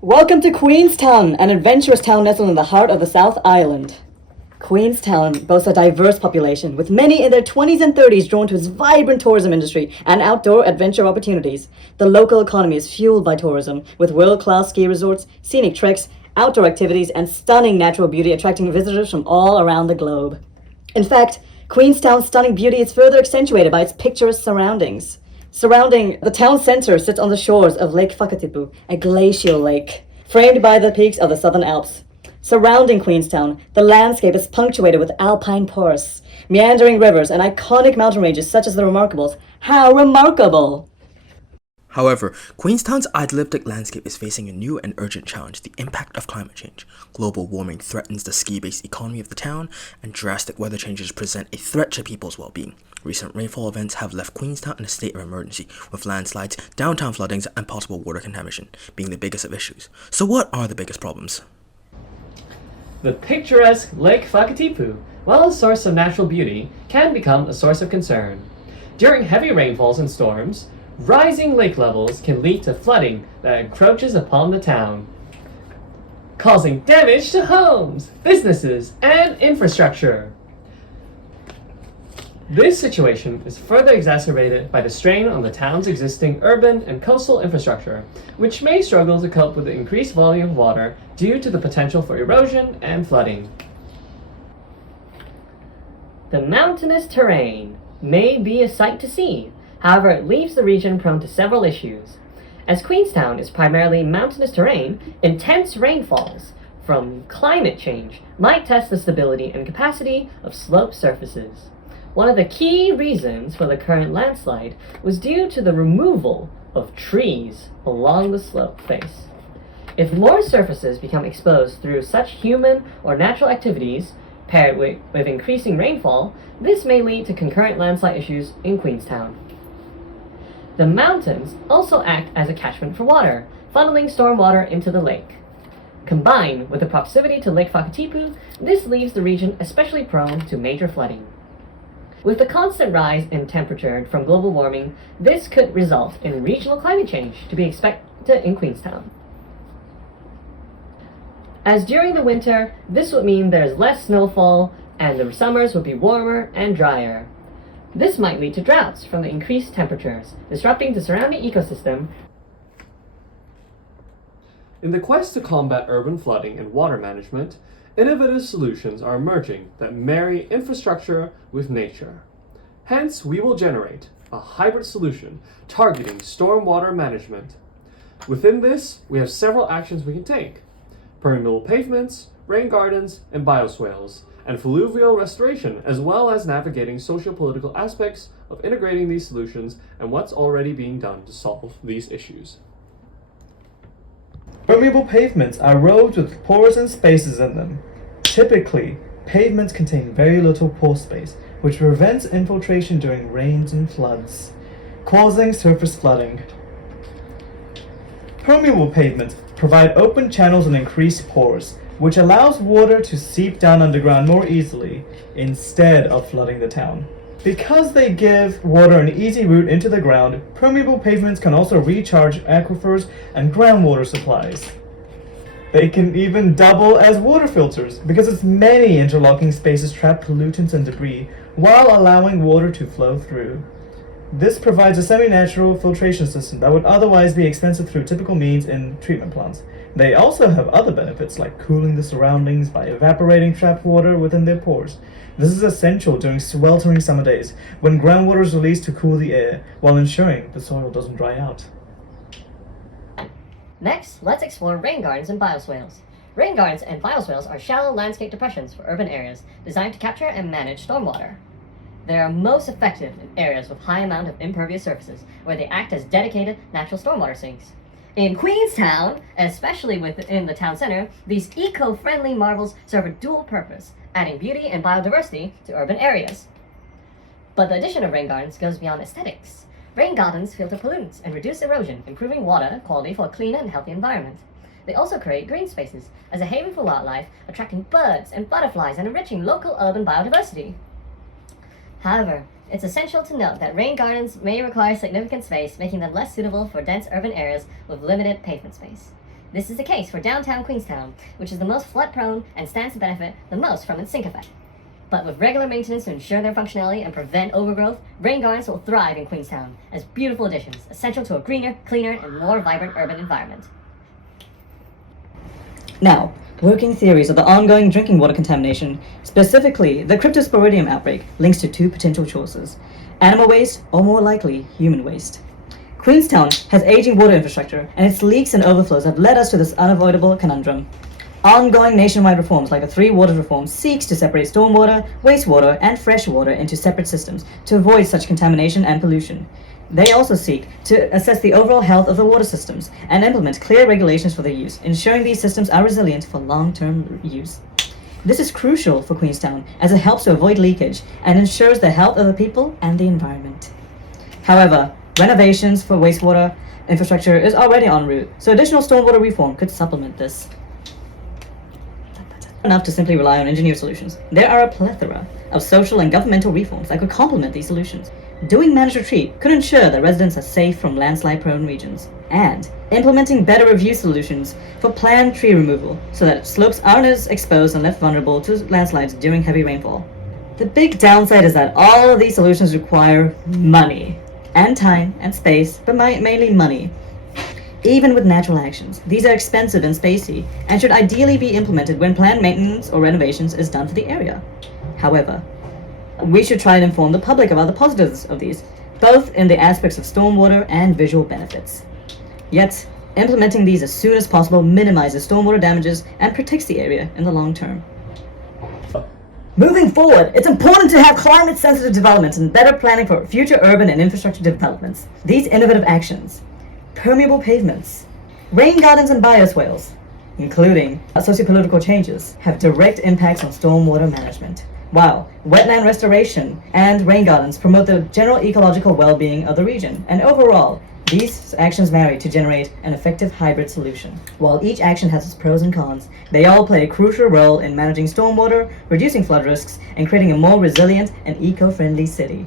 Welcome to Queenstown, an adventurous town nestled in the heart of the South Island. Queenstown boasts a diverse population, with many in their 20s and 30s drawn to its vibrant tourism industry and outdoor adventure opportunities. The local economy is fueled by tourism, with world-class ski resorts, scenic treks, outdoor activities, and stunning natural beauty attracting visitors from all around the globe. In fact, Queenstown's stunning beauty is further accentuated by its picturesque surroundings. Surrounding the town center sits on the shores of Lake Whakatipu, a glacial lake, framed by the peaks of the Southern Alps. Surrounding Queenstown, the landscape is punctuated with alpine forests, meandering rivers, and iconic mountain ranges such as the Remarkables. How remarkable! However, Queenstown's idyllic landscape is facing a new and urgent challenge: the impact of climate change. Global warming threatens the ski-based economy of the town, and drastic weather changes present a threat to people's well-being. Recent rainfall events have left Queenstown in a state of emergency, with landslides, downtown floodings, and possible water contamination being the biggest of issues. So what are the biggest problems? The picturesque Lake Whakatipu, while a source of natural beauty, can become a source of concern. During heavy rainfalls and storms, rising lake levels can lead to flooding that encroaches upon the town, causing damage to homes, businesses, and infrastructure. This situation is further exacerbated by the strain on the town's existing urban and coastal infrastructure, which may struggle to cope with the increased volume of water due to the potential for erosion and flooding. The mountainous terrain may be a sight to see. However, it leaves the region prone to several issues. As Queenstown is primarily mountainous terrain, intense rainfalls from climate change might test the stability and capacity of slope surfaces. One of the key reasons for the current landslide was due to the removal of trees along the slope face. If more surfaces become exposed through such human or natural activities, paired with increasing rainfall, this may lead to concurrent landslide issues in Queenstown. The mountains also act as a catchment for water, funneling stormwater into the lake. Combined with the proximity to Lake Whakatipu, this leaves the region especially prone to major flooding. With the constant rise in temperature from global warming, this could result in regional climate change to be expected in Queenstown. As during the winter, this would mean there is less snowfall and the summers would be warmer and drier. This might lead to droughts from the increased temperatures, disrupting the surrounding ecosystem. In the quest to combat urban flooding and water management, innovative solutions are emerging that marry infrastructure with nature. Hence, we will generate a hybrid solution targeting stormwater management. Within this, we have several actions we can take: permeable pavements, rain gardens, and bioswales, and fluvial restoration, as well as navigating socio-political aspects of integrating these solutions and what's already being done to solve these issues. Permeable pavements are roads with pores and spaces in them. Typically, pavements contain very little pore space, which prevents infiltration during rains and floods, causing surface flooding. Permeable pavements provide open channels and increased pores, which allows water to seep down underground more easily instead of flooding the town. Because they give water an easy route into the ground, permeable pavements can also recharge aquifers and groundwater supplies. They can even double as water filters because its many interlocking spaces trap pollutants and debris while allowing water to flow through. This provides a semi-natural filtration system that would otherwise be expensive through typical means in treatment plants. They also have other benefits like cooling the surroundings by evaporating trapped water within their pores. This is essential during sweltering summer days when groundwater is released to cool the air while ensuring the soil doesn't dry out. Next, let's explore rain gardens and bioswales. Rain gardens and bioswales are shallow landscape depressions for urban areas designed to capture and manage stormwater. They are most effective in areas with high amount of impervious surfaces, where they act as dedicated natural stormwater sinks. In Queenstown, especially within the town center, these eco-friendly marvels serve a dual purpose, adding beauty and biodiversity to urban areas. But the addition of rain gardens goes beyond aesthetics. Rain gardens filter pollutants and reduce erosion, improving water quality for a cleaner and healthy environment. They also create green spaces as a haven for wildlife, attracting birds and butterflies and enriching local urban biodiversity. However, it's essential to note that rain gardens may require significant space, making them less suitable for dense urban areas with limited pavement space. This is the case for downtown Queenstown, which is the most flood-prone and stands to benefit the most from its sink effect. But with regular maintenance to ensure their functionality and prevent overgrowth, rain gardens will thrive in Queenstown as beautiful additions, essential to a greener, cleaner, and more vibrant urban environment. Now, working theories of the ongoing drinking water contamination, specifically the cryptosporidium outbreak, links to two potential choices: animal waste, or more likely, human waste. Queenstown has aging water infrastructure, and its leaks and overflows have led us to this unavoidable conundrum. Ongoing nationwide reforms like the Three Waters Reform seeks to separate stormwater, wastewater, and freshwater into separate systems to avoid such contamination and pollution. They also seek to assess the overall health of the water systems and implement clear regulations for their use, ensuring these systems are resilient for long-term use. This is crucial for Queenstown as it helps to avoid leakage and ensures the health of the people and the environment. However, renovations for wastewater infrastructure is already en route, so additional stormwater reform could supplement this. Enough to simply rely on engineered solutions. There are a plethora of social and governmental reforms that could complement these solutions. Doing managed retreat could ensure that residents are safe from landslide-prone regions, and implementing better review solutions for planned tree removal so that slopes aren't as exposed and less vulnerable to landslides during heavy rainfall. The big downside is that all of these solutions require money, and time, and space, but mainly money. Even with natural actions, these are expensive and spacey, and should ideally be implemented when planned maintenance or renovations is done for the area. However, we should try and inform the public about the positives of these, both in the aspects of stormwater and visual benefits. Yet, implementing these as soon as possible minimizes stormwater damages and protects the area in the long term. Moving forward, it's important to have climate-sensitive developments and better planning for future urban and infrastructure developments. These innovative actions, permeable pavements, rain gardens and bioswales, including sociopolitical changes, have direct impacts on stormwater management, while wetland restoration and rain gardens promote the general ecological well-being of the region. And overall, these actions marry to generate an effective hybrid solution. While each action has its pros and cons, they all play a crucial role in managing stormwater, reducing flood risks, and creating a more resilient and eco-friendly city.